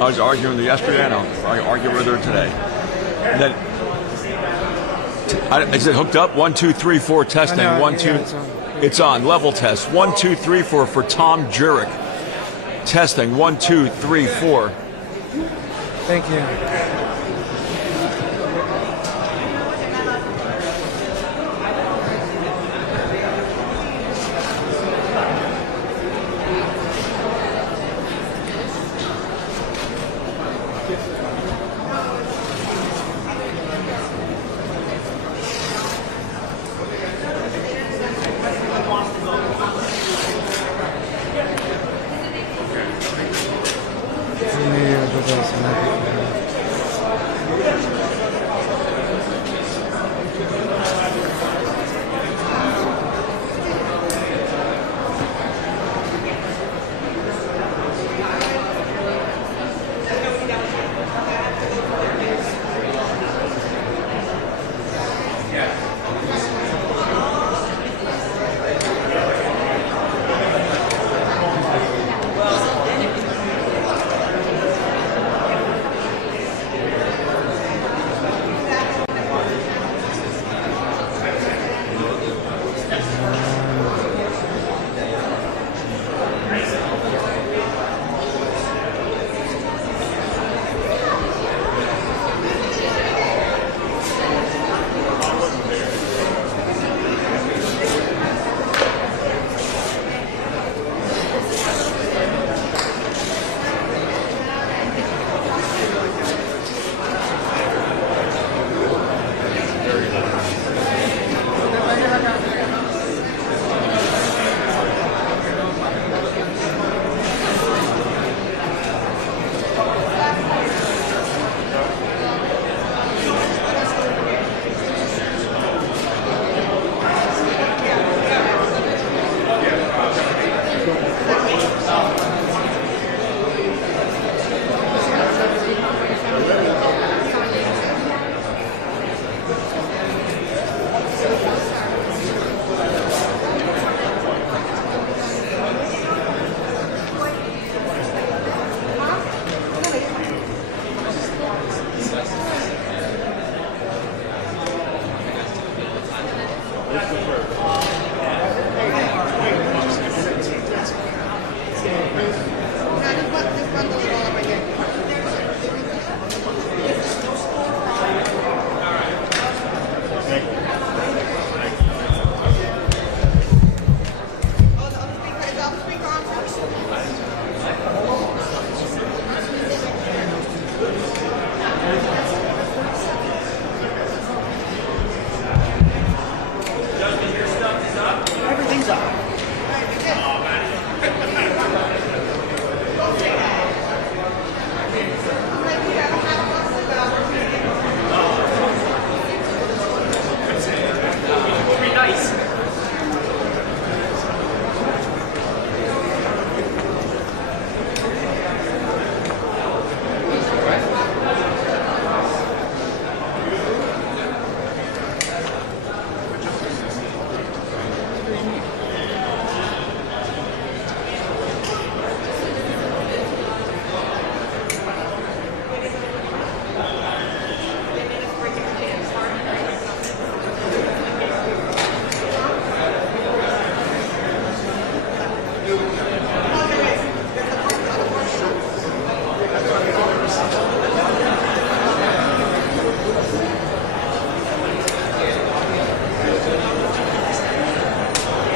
I was arguing with her yesterday, and I'll argue with her today. And then, is it hooked up? 1, 2, 3, 4 testing. No, 1, 2. It's on. Level test. 1, 2, 3, 4 for Tom Jurek. Testing. 1, 2, 3, 4. Thank you.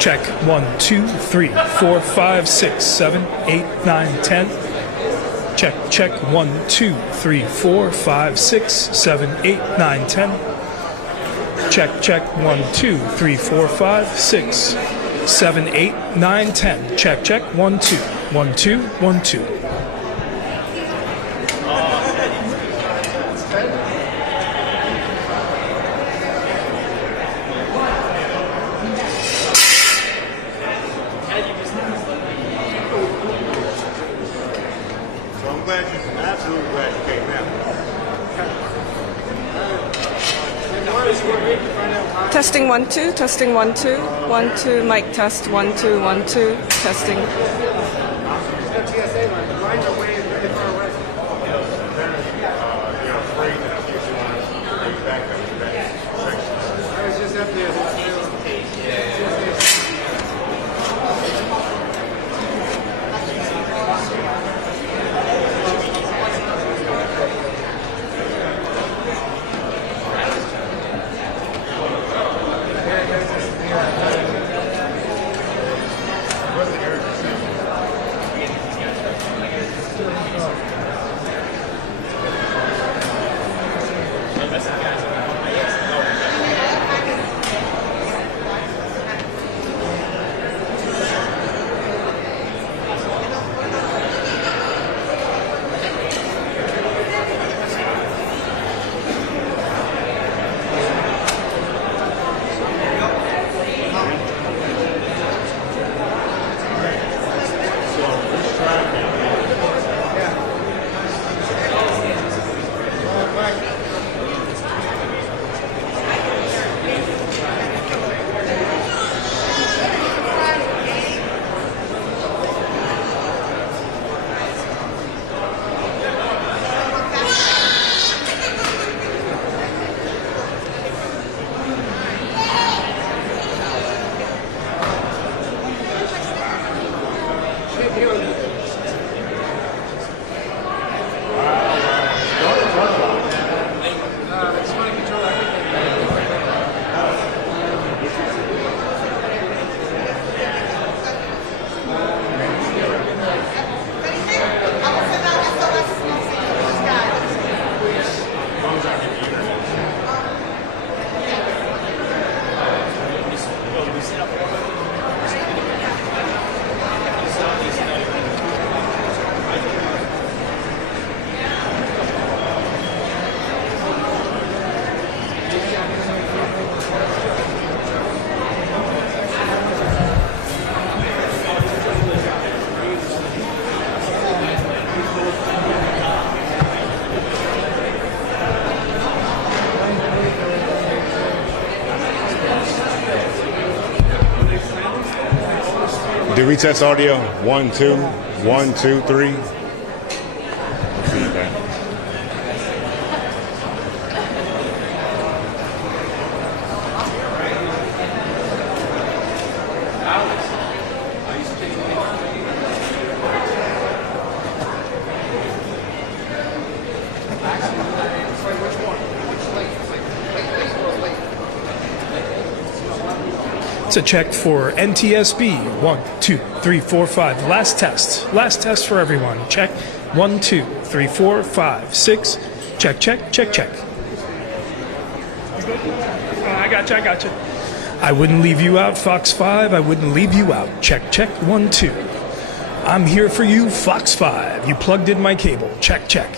Check 1, 2, 3, 4, 5, 6, 7, 8, 9, 10. Check 1, 2, 3, 4, 5, 6, 7, 8, 9, 10. Check 1, 2, 3, 4, 5, 6, 7, 8, 9, 10. Check 1, 2, 1, 2, 1, 2. Testing 1 2, testing 1 2, 1 2, mic test 1 2 1 2, testing. TSA line. The lines are way really far away. Did we test audio? 1, 2, 1, 2, 3. Feedback. It's a check for NTSB. 1, 2, 3, 4, 5. Last test. Last test for everyone. Check. 1, 2, 3, 4, 5, 6. Check, check, check, check. I gotcha. I wouldn't leave you out, Fox 5. I wouldn't leave you out. Check, check. 1, 2. I'm here for you, Fox 5. You plugged in my cable. Check, check.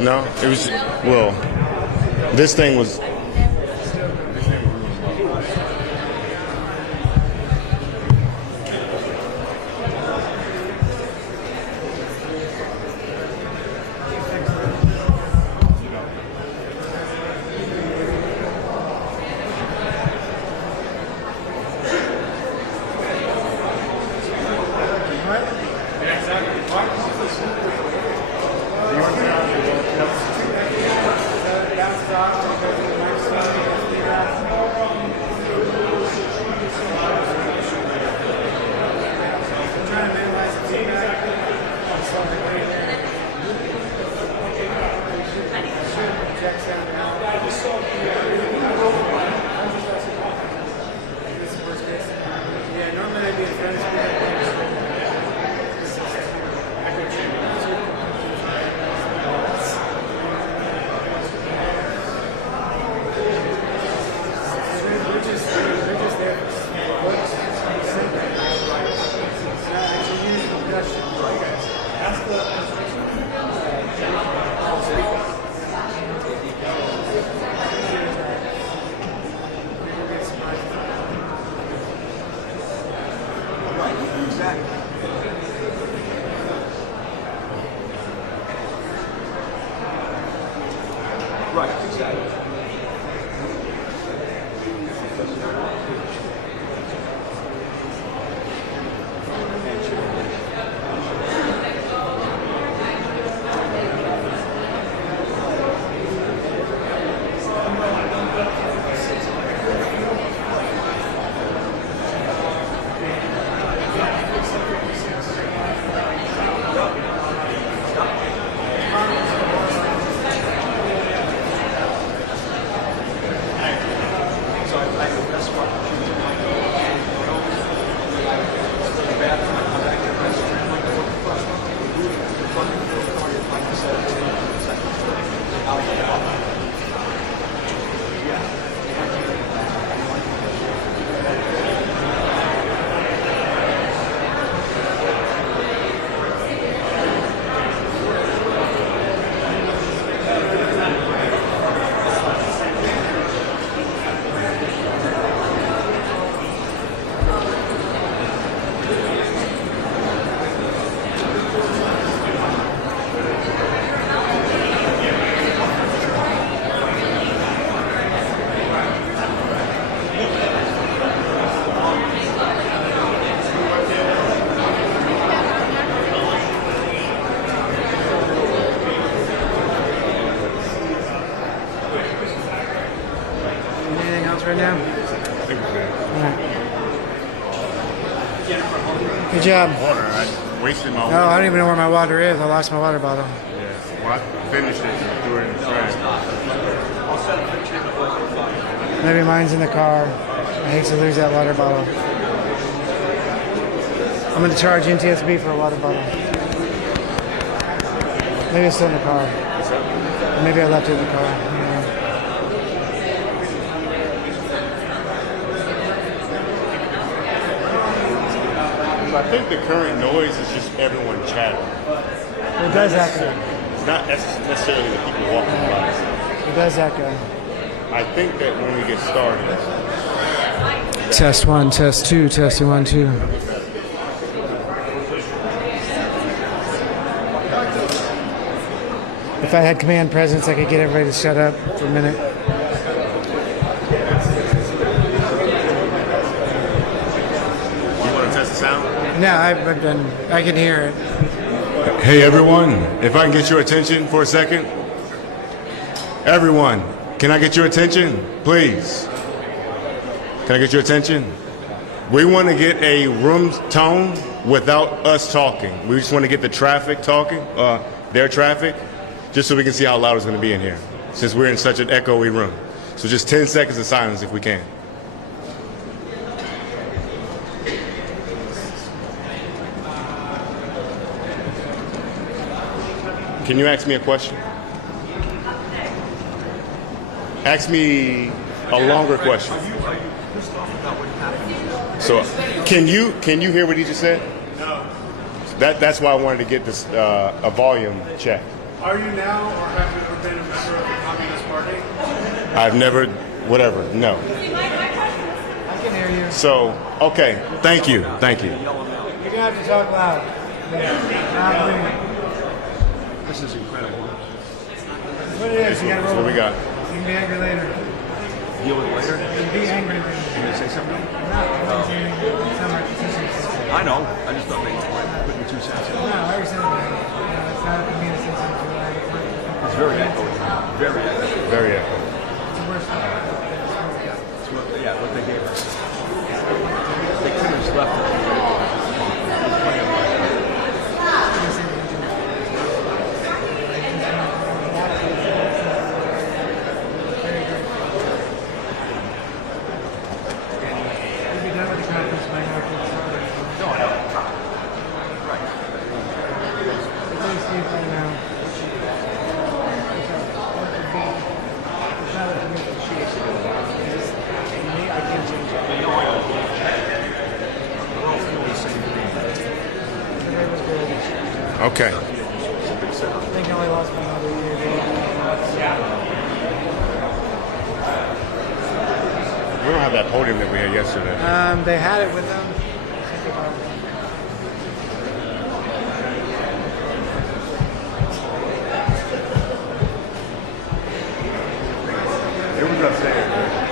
No, it was, well, this thing was. right now? I think we're good. All right. Good job. Water. I wasted my No, water. I don't even know where my water is. I lost my water bottle. Yeah. Well, I finished it and threw it in the trash. Maybe mine's in the car. I hate to lose that water bottle. I'm going to charge NTSB for a water bottle. Maybe it's still in the car. Maybe I left it in the car. Yeah. So I think the current noise is just everyone chattering. It does echo. It's not necessarily the people walking by. It does echo. I think that when we get started, Test 1, test 2, testing 1, 2. If I had command presence, I could get everybody to shut up for a minute. you want to test the sound? No, I've been. I can hear it. Hey everyone, if I can get your attention for a second. Everyone, can I get your attention, please? Can I get your attention? We want to get a room tone without us talking. We just want to get the traffic talking, their traffic, just so we can see how loud it's going to be in here, since we're in such an echoey room. So just 10 seconds of silence if we can. Can you ask me a question? Ask me a longer question. So, can you hear what he just said? No. That's why I wanted to get this a volume check. Are you now or have you ever been a member of the Communist Party? I've never, whatever. No. I can hear you. So, okay. Thank you. Thank you. You're gonna have to talk loud. This is incredible. What it is, you gotta So roll. what we got? You can be angry later. Deal with it later. You can be angry later. You gonna say something? No, I wasn't saying anything. It's not my position. I know. I just thought maybe put your 2 cents in. No, I already said it. It's not for me to say something. It's very echoey. Very echoey. Very echo. It's the worst. It's what they gave us. They could have left it. We'll be done with the conference by now. No, I know. Right. It's only Steve by now. It's not up to me. I can't change it. You know, I don't. We're all feeling the same thing. Today was good. Okay. I think I only lost my mother We don't have that podium that we had yesterday. They had it with them. It was upstairs.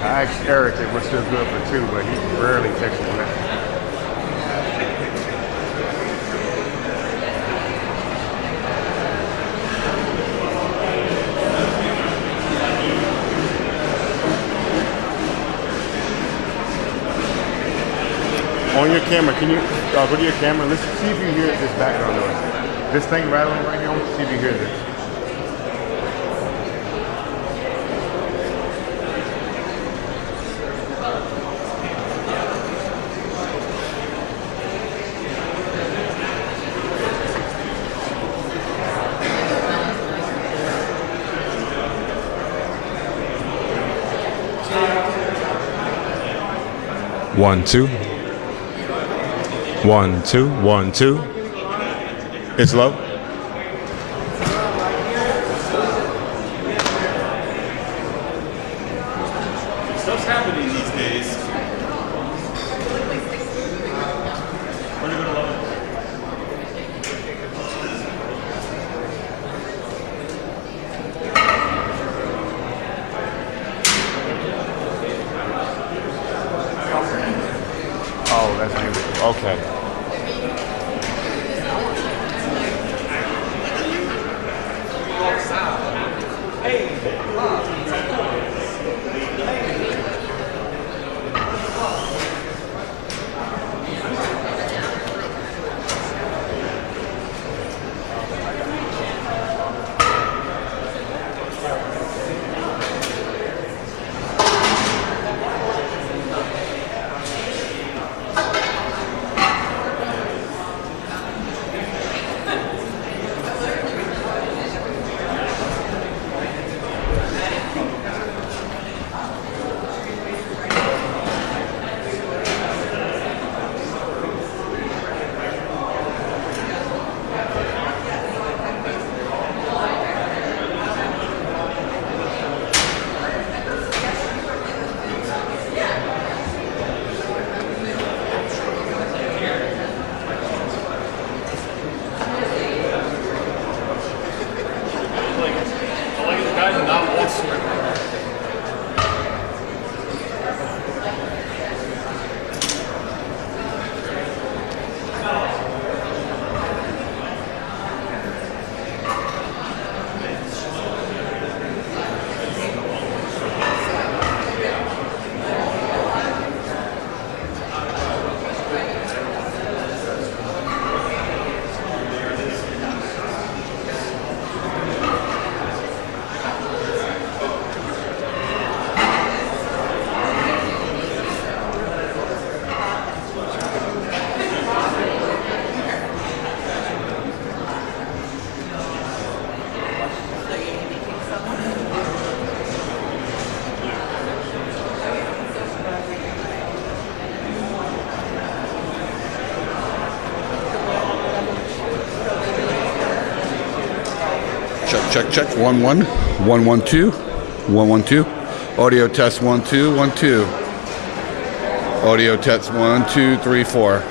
I asked Eric if we're still good for 2, but he rarely texts me back. On your camera, can you go to your camera? Let's see if you hear this background noise. This thing rattling right here, I want to see if you hear this. One, two. 1, 2, 1, 2. It's low. Stuff's happening these days. Check. 1 1 1 1 2 1 1 2. Audio test 1 2 1 2. Audio test 1 2 3 4.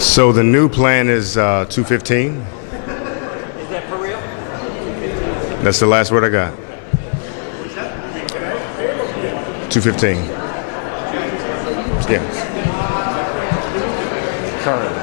So the new plan is 215. Is that for real? That's the last word I got. 215. Yeah. Current.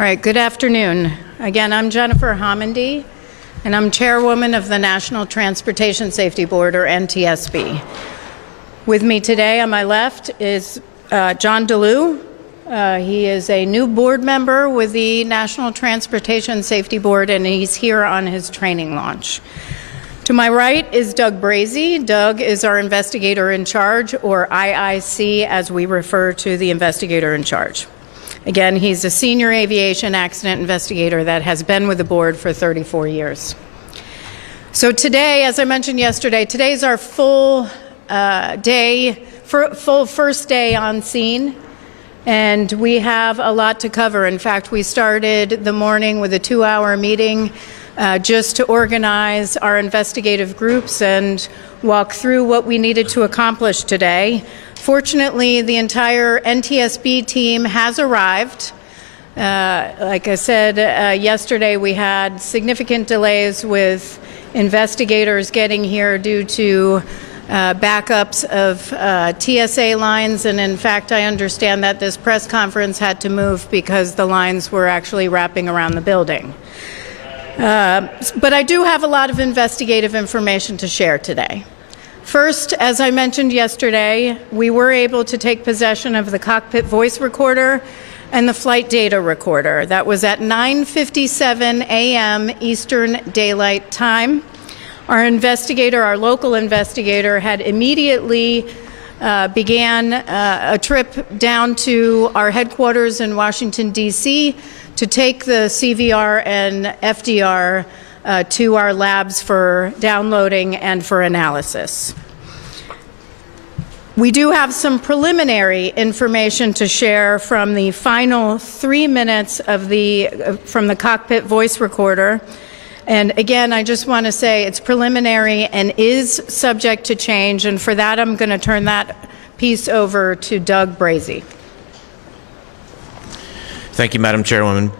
All right, good afternoon. Again, I'm Jennifer Homendy, and I'm chairwoman of the National Transportation Safety Board, or NTSB. With me today on my left is John DeLue. He is a new board member with the National Transportation Safety Board, and he's here on his training launch. To my right is Doug Brazy. Doug is our investigator in charge, or IIC, as we refer to the investigator in charge. Again, he's a senior aviation accident investigator that has been with the board for 34 years. So today, as I mentioned yesterday, today's our full first day on scene, and we have a lot to cover. In fact, we started the morning with a 2-hour meeting just to organize our investigative groups and walk through what we needed to accomplish today. Fortunately, the entire NTSB team has arrived. Like I said yesterday, we had significant delays with investigators getting here due to backups of TSA lines, and in fact, I understand that this press conference had to move because the lines were actually wrapping around the building. But I do have a lot of investigative information to share today. First, as I mentioned yesterday, we were able to take possession of the cockpit voice recorder and the flight data recorder. That was at 9:57 a.m. Eastern Daylight Time. Our local investigator, had immediately began a trip down to our headquarters in Washington, D.C. to take the CVR and FDR to our labs for downloading and for analysis. We do have some preliminary information to share from the final 3 minutes of from the cockpit voice recorder. And again, I just want to say it's preliminary and is subject to change, and for that I'm going to turn that piece over to Doug Brazy. Thank you, Madam Chairwoman.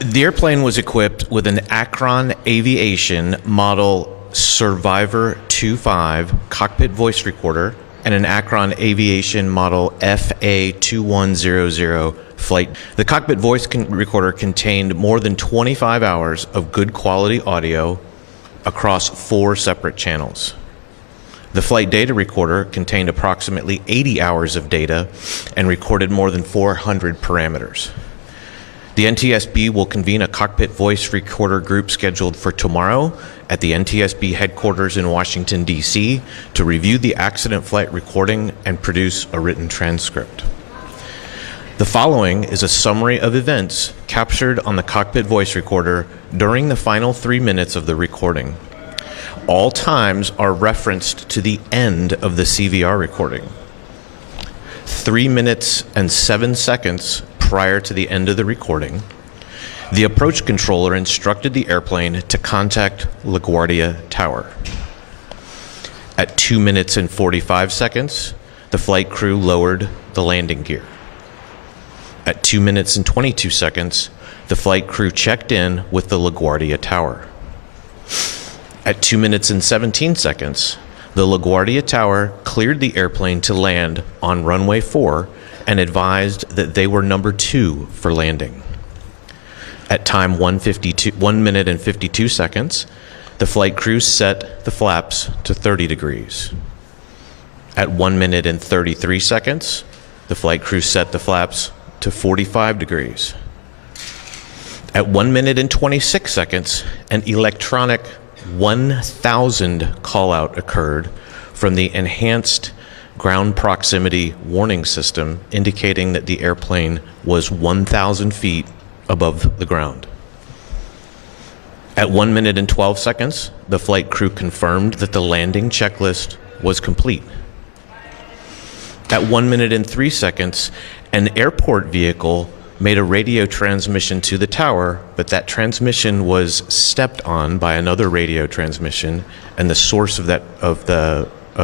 The airplane was equipped with an Akron Aviation model Survivor 2.5 cockpit voice recorder and an Akron Aviation model FA2100 flight. The cockpit voice recorder contained more than 25 hours of good quality audio across 4 separate channels. The flight data recorder contained approximately 80 hours of data and recorded more than 400 parameters. The NTSB will convene a cockpit voice recorder group scheduled for tomorrow at the NTSB headquarters in Washington, D.C. to review the accident flight recording and produce a written transcript. The following is a summary of events captured on the cockpit voice recorder during the final 3 minutes of the recording. All times are referenced to the end of the CVR recording. 3 minutes and 7 seconds prior to the end of the recording, the approach controller instructed the airplane to contact LaGuardia Tower. At 2 minutes and 45 seconds, the flight crew lowered the landing gear. At 2 minutes and 22 seconds, the flight crew checked in with the LaGuardia Tower. At 2 minutes and 17 seconds, the LaGuardia Tower cleared the airplane to land on runway 4 and advised that they were number 2 for landing. At time 1 minute and 52 seconds, the flight crew set the flaps to 30 degrees. At 1 minute and 33 seconds, the flight crew set the flaps to 45 degrees. At 1 minute and 26 seconds, an electronic 1,000 call-out occurred from the enhanced ground proximity warning system, indicating that the airplane was 1,000 feet above the ground. At 1 minute and 12 seconds, the flight crew confirmed that the landing checklist was complete. At 1 minute and 3 seconds, an airport vehicle made a radio transmission to the tower, but that transmission was stepped on by another radio transmission, and the source of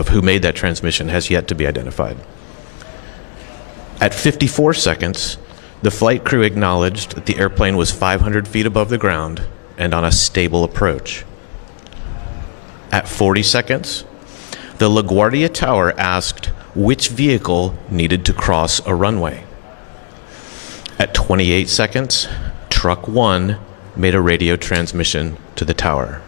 who made that transmission has yet to be identified. At 54 seconds, the flight crew acknowledged that the airplane was 500 feet above the ground and on a stable approach. At 40 seconds, the LaGuardia Tower asked which vehicle needed to cross a runway. At 28 seconds, Truck 1 made a radio transmission to the tower.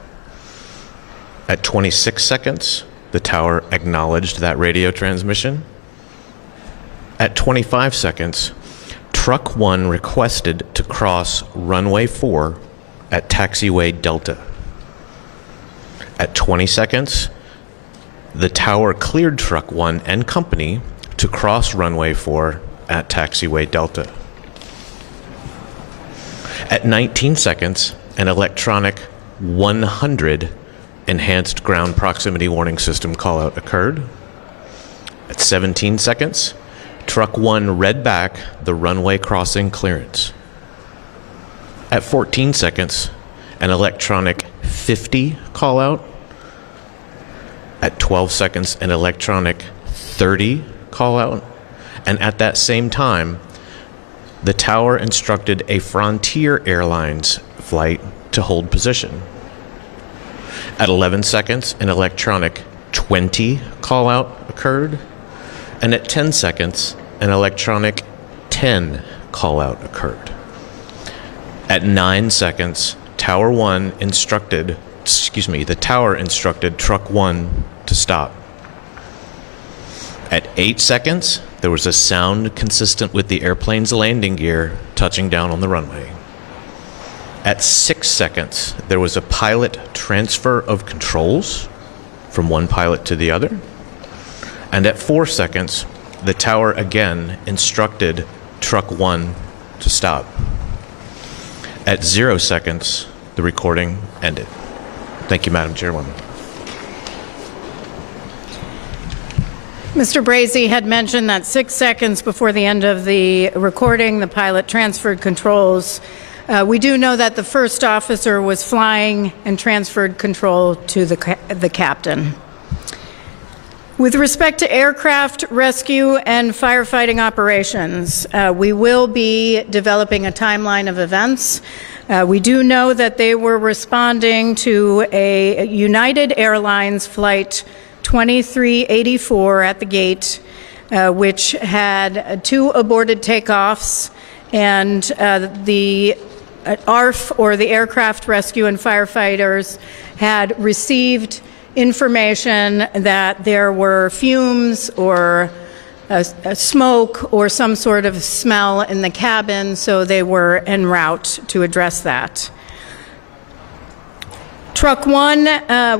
At 26 seconds, the tower acknowledged that radio transmission. At 25 seconds, Truck 1 requested to cross Runway 4 at Taxiway Delta. At 20 seconds, the tower cleared Truck 1 and company to cross Runway 4 at Taxiway Delta. At 19 seconds, an electronic 100 enhanced ground proximity warning system callout occurred. At 17 seconds, Truck 1 read back the runway crossing clearance. At 14 seconds, an electronic 50 callout. At 12 seconds, an electronic 30 callout. And at that same time, the tower instructed a Frontier Airlines flight to hold position. At 11 seconds, an electronic 20 callout occurred. And at 10 seconds, an electronic 10 callout occurred. At 9 seconds, the tower instructed Truck 1 to stop. At 8 seconds, there was a sound consistent with the airplane's landing gear touching down on the runway. At 6 seconds, there was a pilot transfer of controls from one pilot to the other. And at 4 seconds, the tower again instructed Truck 1 to stop. At 0 seconds, the recording ended. Thank you, Madam Chairwoman. Mr. Brazy had mentioned that 6 seconds before the end of the recording, the pilot transferred controls. We do know that the first officer was flying and transferred control to the captain. With respect to aircraft rescue and firefighting operations, we will be developing a timeline of events. We do know that they were responding to a United Airlines flight 2384 at the gate, which had 2 aborted takeoffs, and the ARF, or the Aircraft Rescue and Firefighters, had received information that there were fumes or smoke or some sort of smell in the cabin, so they were en route to address that. Truck 1,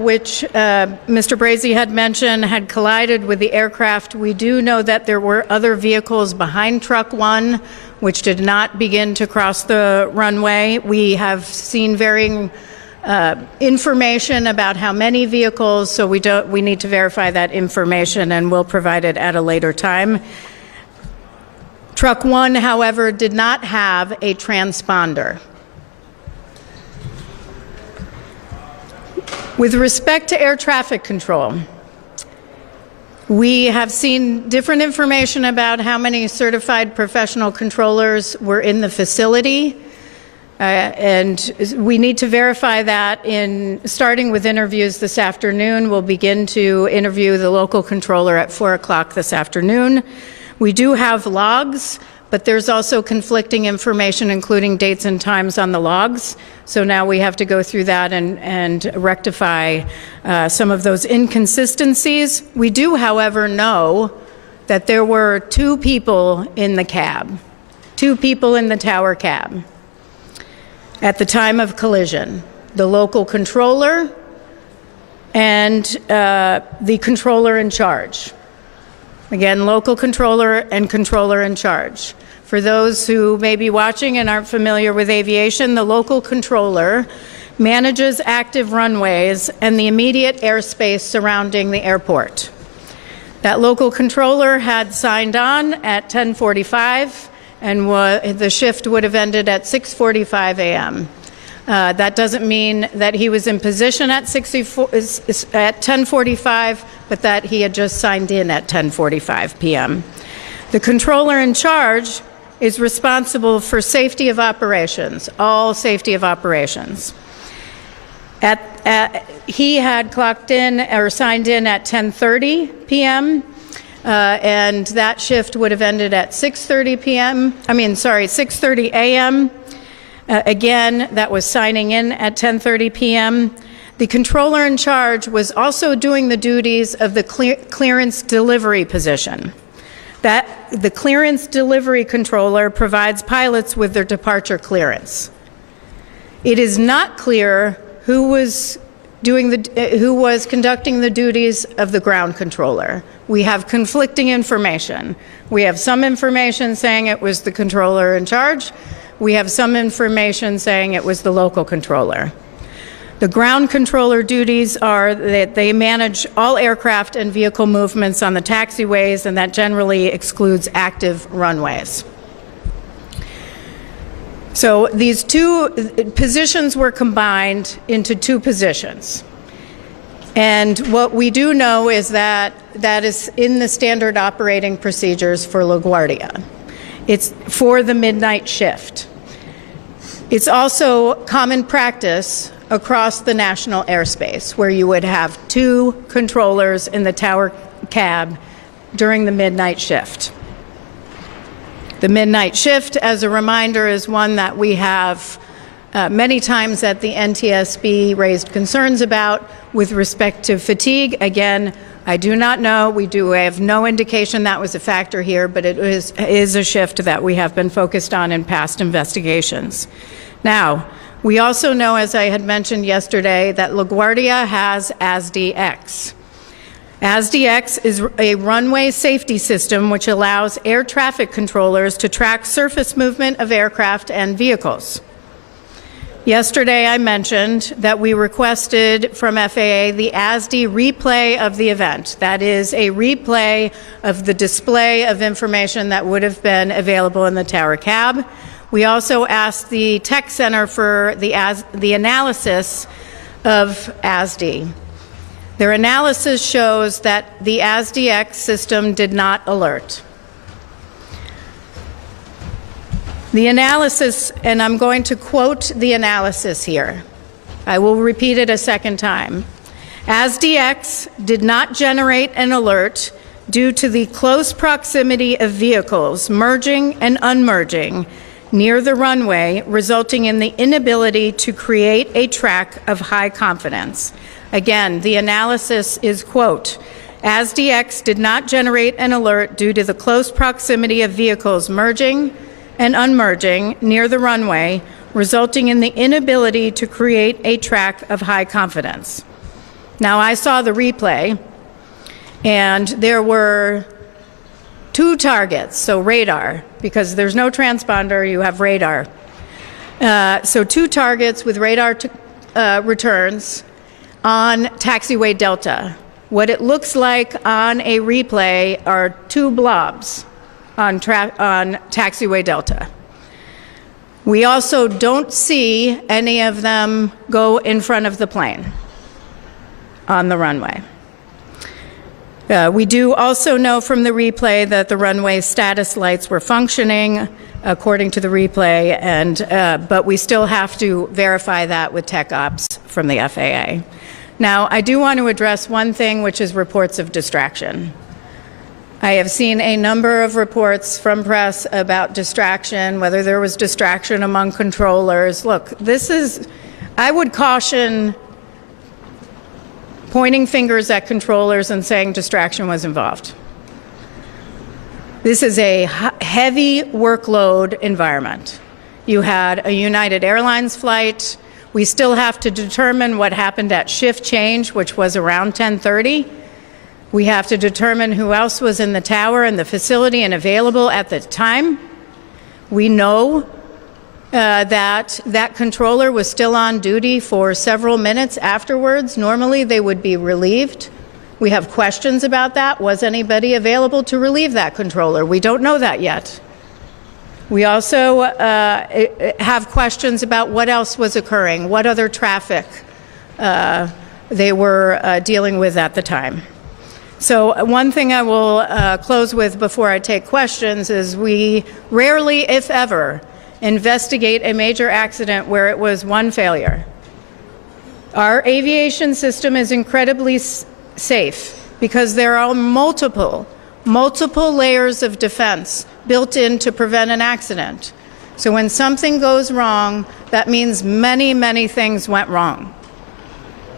which Mr. Brazy had mentioned, had collided with the aircraft. We do know that there were other vehicles behind Truck 1, which did not begin to cross the runway. We have seen varying information about how many vehicles, so we need to verify that information, and we'll provide it at a later time. Truck 1, however, did not have a transponder. With respect to air traffic control, we have seen different information about how many certified professional controllers were in the facility, and we need to verify that starting with interviews this afternoon. We'll begin to interview the local controller at 4 o'clock this afternoon. We do have logs, but there's also conflicting information, including dates and times on the logs. So now we have to go through that and rectify some of those inconsistencies. We do, however, know that there were 2 people in the cab, 2 people in the tower cab at the time of collision: the local controller and the controller in charge. Again, local controller and controller in charge. For those who may be watching and aren't familiar with aviation, the local controller manages active runways and the immediate airspace surrounding the airport. That local controller had signed on at 10:45, and the shift would have ended at 6:45 a.m. That doesn't mean that he was in position at 10:45, but that he had just signed in at 10:45 p.m. The controller in charge is responsible for safety of operations, all safety of operations. He had clocked in or signed in at 10:30 p.m. and that shift would have ended at 6:30 a.m. Again, that was signing in at 10:30 p.m. The controller in charge was also doing the duties of the clearance delivery position. The clearance delivery controller provides pilots with their departure clearance. It is not clear who was conducting the duties of the ground controller. We have conflicting information. We have some information saying it was the controller in charge. We have some information saying it was the local controller. The ground controller duties are that they manage all aircraft and vehicle movements on the taxiways, and that generally excludes active runways. So these two positions were combined into two positions. And what we do know is that that is in the standard operating procedures for LaGuardia. It's for the midnight shift. It's also common practice across the national airspace where you would have two controllers in the tower cab during the midnight shift. The midnight shift, as a reminder, is one that we have many times that the NTSB raised concerns about with respect to fatigue. Again, I do not know. We have no indication that was a factor here, but it is a shift that we have been focused on in past investigations. Now, we also know, as I had mentioned yesterday, that LaGuardia has ASDX. ASDX is a runway safety system which allows air traffic controllers to track surface movement of aircraft and vehicles. Yesterday, I mentioned that we requested from FAA the ASD replay of the event. That is a replay of the display of information that would have been available in the tower cab. We also asked the Tech Center for the analysis of ASD. Their analysis shows that the ASDX system did not alert. The analysis, and I'm going to quote the analysis here. I will repeat it a second time. ASDX did not generate an alert due to the close proximity of vehicles merging and unmerging near the runway, resulting in the inability to create a track of high confidence. Again, the analysis is, quote, ASDX did not generate an alert due to the close proximity of vehicles merging and unmerging near the runway, resulting in the inability to create a track of high confidence. Now, I saw the replay, and there were two targets, so radar, because there's no transponder, you have radar. So two targets with radar returns on taxiway Delta. What it looks like on a replay are two blobs on taxiway Delta. We also don't see any of them go in front of the plane on the runway. We do also know from the replay that the runway status lights were functioning according to the replay, but we still have to verify that with tech ops from the FAA. Now, I do want to address one thing, which is reports of distraction. I have seen a number of reports from press about distraction, whether there was distraction among controllers. Look, I would caution pointing fingers at controllers and saying distraction was involved. This is a heavy workload environment. You had a United Airlines flight. We still have to determine what happened at shift change, which was around 10:30. We have to determine who else was in the tower and the facility and available at the time. We know that controller was still on duty for several minutes afterwards. Normally, they would be relieved. We have questions about that. Was anybody available to relieve that controller? We don't know that yet. We also have questions about what else was occurring, what other traffic they were dealing with at the time. So one thing I will close with before I take questions is we rarely, if ever, investigate a major accident where it was one failure. Our aviation system is incredibly safe because there are multiple multiple layers of defense built in to prevent an accident. So when something goes wrong, that means many, many things went wrong.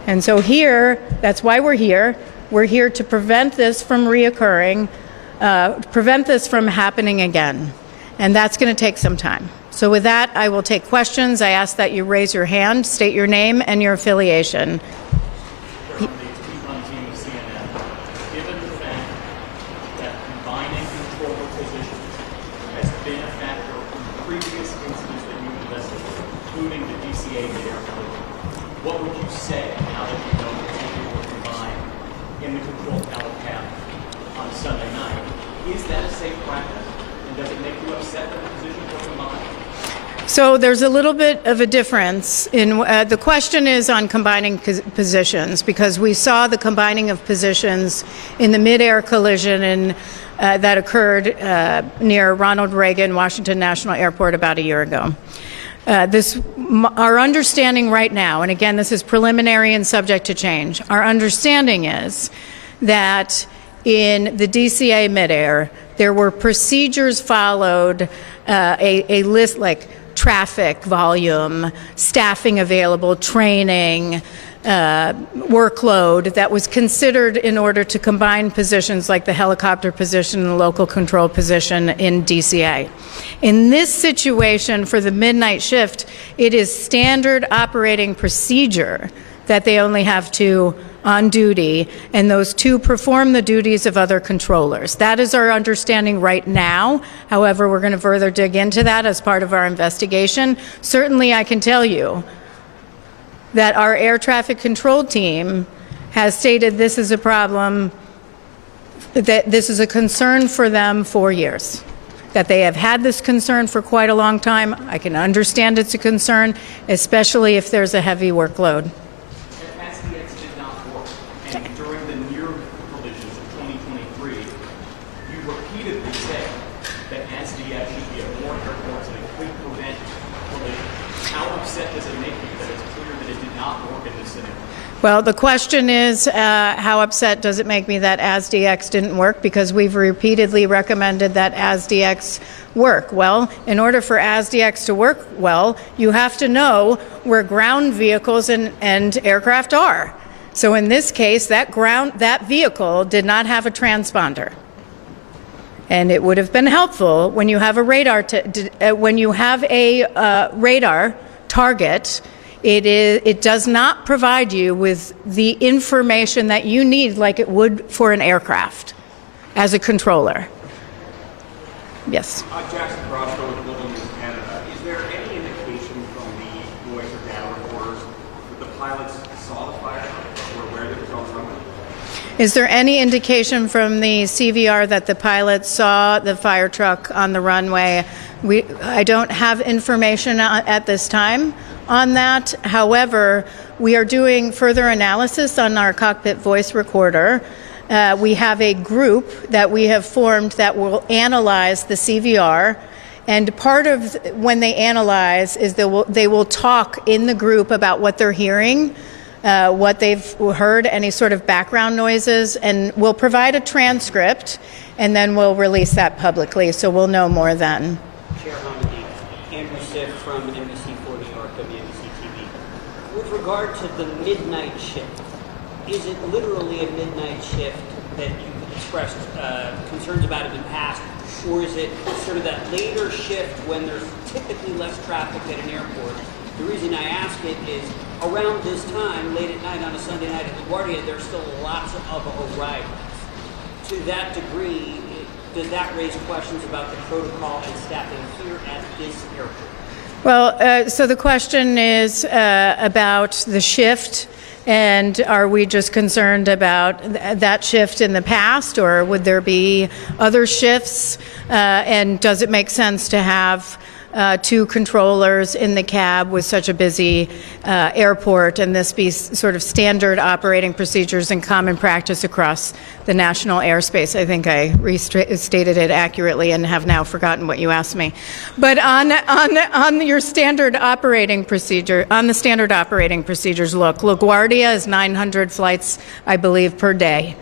And so here, that's why we're here. We're here to prevent this from reoccurring, prevent this from happening again. And that's going to take some time. So with that, I will take questions. I ask that you raise your hand, state your name and your affiliation. Given the fact that combining controller positions has been a factor in previous incidents that you've investigated, including the DCA mid-air collision, what would you say now that you know that people were combined in the control tower path on Sunday night? Is that a safe practice? And does it make you upset that the positions were combined? So there's a little bit of a difference in the question is on combining positions, because we saw the combining of positions in the mid-air collision that occurred near Ronald Reagan Washington National Airport about a year ago. Our understanding right now, and again, this is preliminary and subject to change, our understanding is that in the DCA mid-air, there were procedures followed, a list like traffic volume, staffing available, training, workload that was considered in order to combine positions like the helicopter position and the local control position in DCA. In this situation for the midnight shift, it is standard operating procedure that they only have two on duty, and those two perform the duties of other controllers. That is our understanding right now. However, we're going to further dig into that as part of our investigation. Certainly, I can tell you that our air traffic control team has stated this is a problem, that this is a concern for them for years, that they have had this concern for quite a long time. I can understand it's a concern, especially if there's a heavy workload. Well, the question is, how upset does it make me that ASDX didn't work? Because we've repeatedly recommended that ASDX work. Well, in order for ASDX to work well, you have to know where ground vehicles and aircraft are. So in this case, that vehicle did not have a transponder. And it would have been helpful when you have a radar, radar target. It does not provide you with the information that you need like it would for an aircraft as a controller. Yes. Jackson Crosco with LaGuardia Air Canada. Is there any indication from the voice or data reporters that the pilots saw the fire or where they were on the runway? Is there any indication from the CVR that the pilots saw the fire truck on the runway? I don't have information at this time on that. However, we are doing further analysis on our cockpit voice recorder. We have a group that we have formed that will analyze the CVR, and part of when they analyze is they will talk in the group about what they're hearing, what they've heard, any sort of background noises, and we'll provide a transcript, and then we'll release that publicly, so we'll know more then. Chair Hamidi, Andrew Siff from NBC4 New York, WNBC TV. With regard to the midnight shift, is it literally a midnight shift that you expressed concerns about in the past, or is it sort of that later shift when there's typically less traffic at an airport? The reason I ask it is around this time, late at night on a Sunday night at LaGuardia, there's still lots of arrivals. To that degree, does that raise questions about the protocol and staffing here at this airport? Well, so the question is about the shift, and are we just concerned about that shift in the past, or would there be other shifts? And does it make sense to have two controllers in the cab with such a busy airport, and this be sort of standard operating procedures and common practice across the national airspace? I think I restated it accurately and have now forgotten what you asked me. But on your standard operating procedure, on the standard operating procedures, look, LaGuardia is 900 flights, I believe, per day.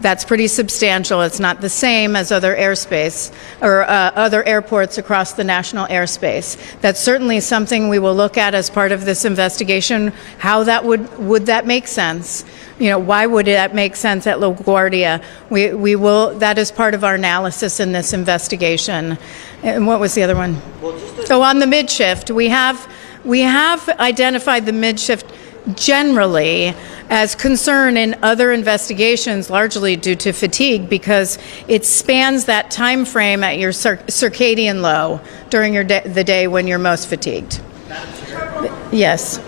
That's pretty substantial. It's not the same as other airspace or other airports across the national airspace. That's certainly something we will look at as part of this investigation. How that would that make sense? You know, why would that make sense at LaGuardia? We will. That is part of our analysis in this investigation. And what was the other one? So on the mid shift, we have identified the mid shift generally as concern in other investigations, largely due to fatigue, because it spans that time frame at your circadian low during the day when you're most fatigued. Yes.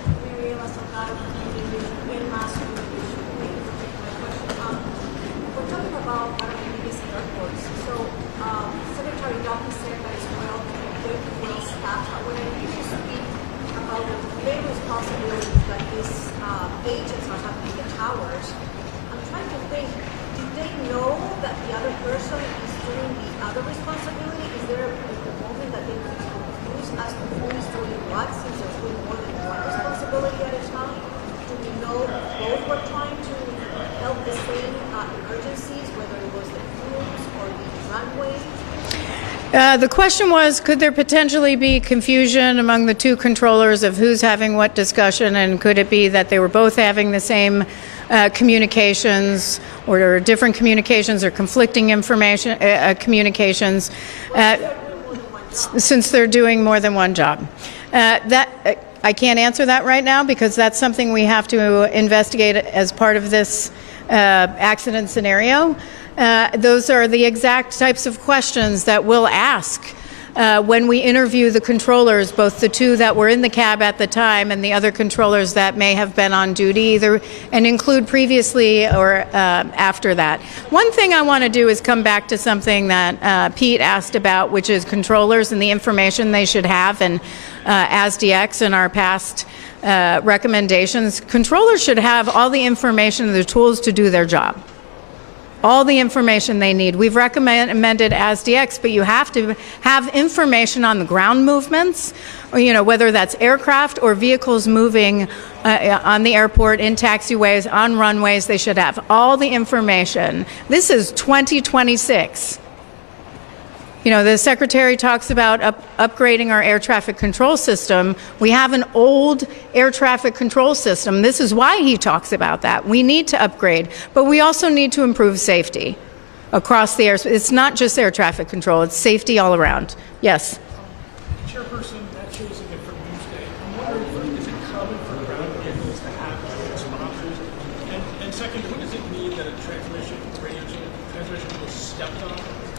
The question was, could there potentially be confusion among the two controllers of who's having what discussion, and could it be that they were both having the same communications, or different communications, or conflicting information communications, since they're doing more than one job? I can't answer that right now, because that's something we have to investigate as part of this accident scenario. Those are the exact types of questions that we'll ask when we interview the controllers, both the two that were in the cab at the time and the other controllers that may have been on duty, either and include previously or after that. One thing I want to do is come back to something that Pete asked about, which is controllers and the information they should have, and ASDX in our past recommendations. Controllers should have all the information and the tools to do their job. All the information they need. We've recommended ASDX, but you have to have information on the ground movements, or, you know, whether that's aircraft or vehicles moving on the airport, in taxiways, on runways. They should have all the information. This is 2026. You know, the Secretary talks about upgrading our air traffic control system. We have an old air traffic control system. This is why he talks about that. We need to upgrade, but we also need to improve safety across the airspace. It's not just air traffic control, it's safety all around. Yes? Chairperson, that shows a different news day. I'm wondering, is it common for ground vehicles to have responders? And second, what does it mean that a transmission was stepped on?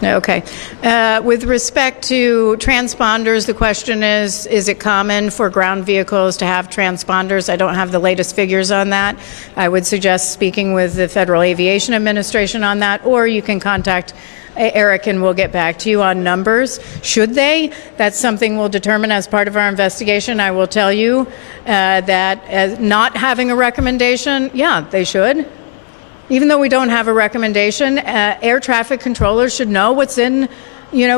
Okay. With respect to transponders, the question is it common for ground vehicles to have transponders? I don't have the latest figures on that. I would suggest speaking with the Federal Aviation Administration on that, or you can contact Eric and we'll get back to you on numbers. Should they? That's something we'll determine as part of our investigation. I will tell you that as not having a recommendation, yeah, they should. Even though we don't have a recommendation, air traffic controllers should know what's in,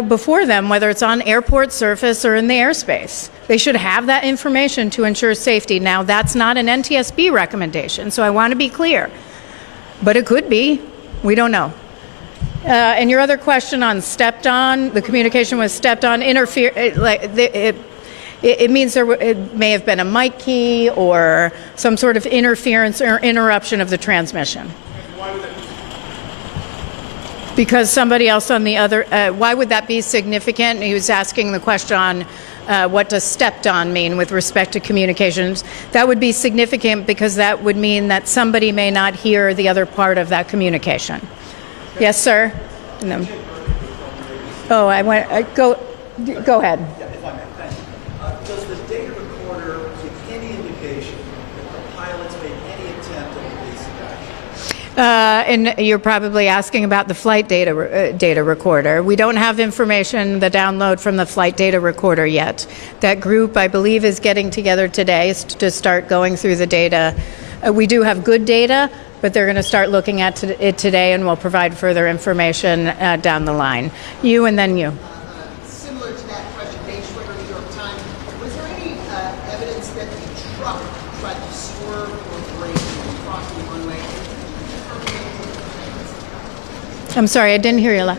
before them, whether it's on airport surface or in the airspace. They should have that information to ensure safety. Now, that's not an NTSB recommendation, so I want to be clear. But it could be. We don't know. And your other question on stepped on, the communication was stepped on, it means it may have been a mic key or some sort of interference or interruption of the transmission. Because somebody else on the other, why would that be significant? He was asking the question on what does stepped on mean with respect to communications. That would be significant because that would mean that somebody may not hear the other part of that communication. Yes, sir? No. Oh, go ahead. Yeah, if I may, thank you. Does the data recorder give any indication that the pilots made any attempt at evasive action? And you're probably asking about the flight data recorder. We don't have information, the download from the flight data recorder yet. That group, I believe, is getting together today to start going through the data. We do have good data, but they're going to start looking at it today, and we'll provide further information down the line. You and then you. Similar to that question, Dave Schwimmer, New York Times. Was there any evidence that the truck tried to swerve or brake across the runway? I'm sorry, I didn't hear you.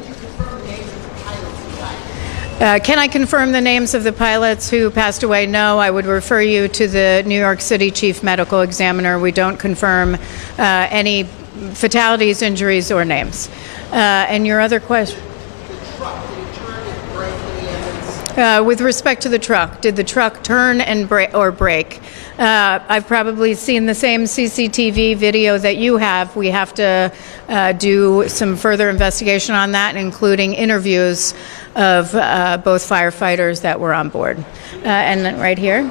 Can I confirm the names of the pilots who passed away? No, I would refer you to the New York City Chief Medical Examiner. We don't confirm any fatalities, injuries, or names. And your other question? With respect to the truck, did the truck turn and brake? I've probably seen the same CCTV video that you have. We have to do some further investigation on that, including interviews of both firefighters that were on board. And right here.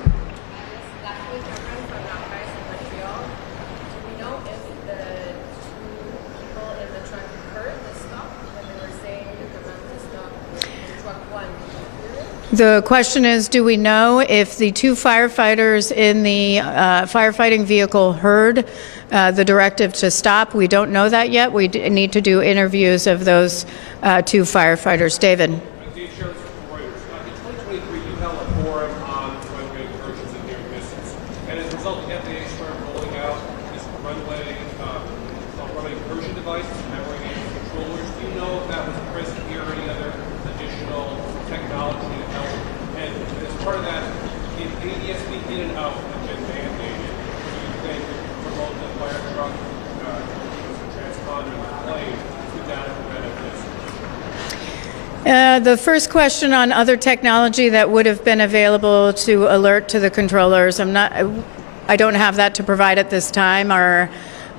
The question is, do we know if the two firefighters in the firefighting vehicle heard the directive to stop? We don't know that yet. We need to do interviews of those two firefighters. David. In 2023, you held a forum on runway incursions and near misses. And as a result, the FAA started rolling out this runway incursion device, memory and controllers. Do you know if that was present here or any other additional technology to help? And as part of that, if ADSB in and out have been mandated, do you think remote the fire truck, transponder, and the plane, could that have prevented this? The first question on other technology that would have been available to alert to the controllers, I don't have that to provide at this time. Our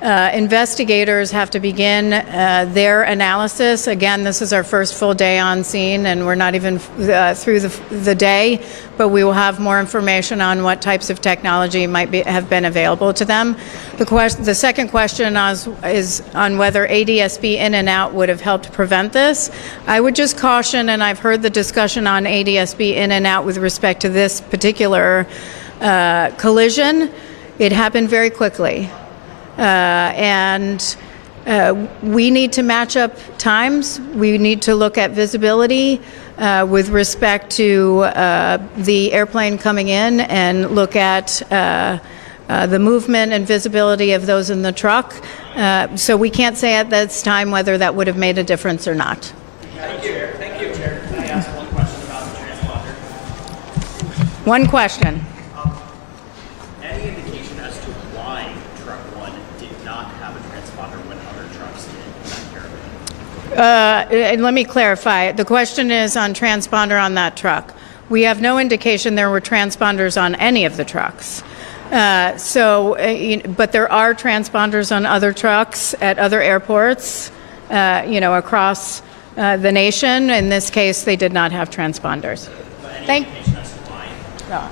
investigators have to begin their analysis. Again, this is our first full day on scene, and we're not even through the day, but we will have more information on what types of technology have been available to them. The second question is on whether ADSB in and out would have helped prevent this. I would just caution, and I've heard the discussion on ADSB in and out with respect to this particular collision. It happened very quickly. And we need to match up times. We need to look at visibility with respect to the airplane coming in and look at the movement and visibility of those in the truck. So we can't say at this time whether that would have made a difference or not. Thank you. Thank you, Chair. Can I ask one question about the transponder? One question. Any indication as to why Truck 1 did not have a transponder when other trucks did? And let me clarify. The question is on transponder on that truck. We have no indication there were transponders on any of the trucks. But there are transponders on other trucks at other airports, across the nation. In this case, they did not have transponders. Any indication as to why? No.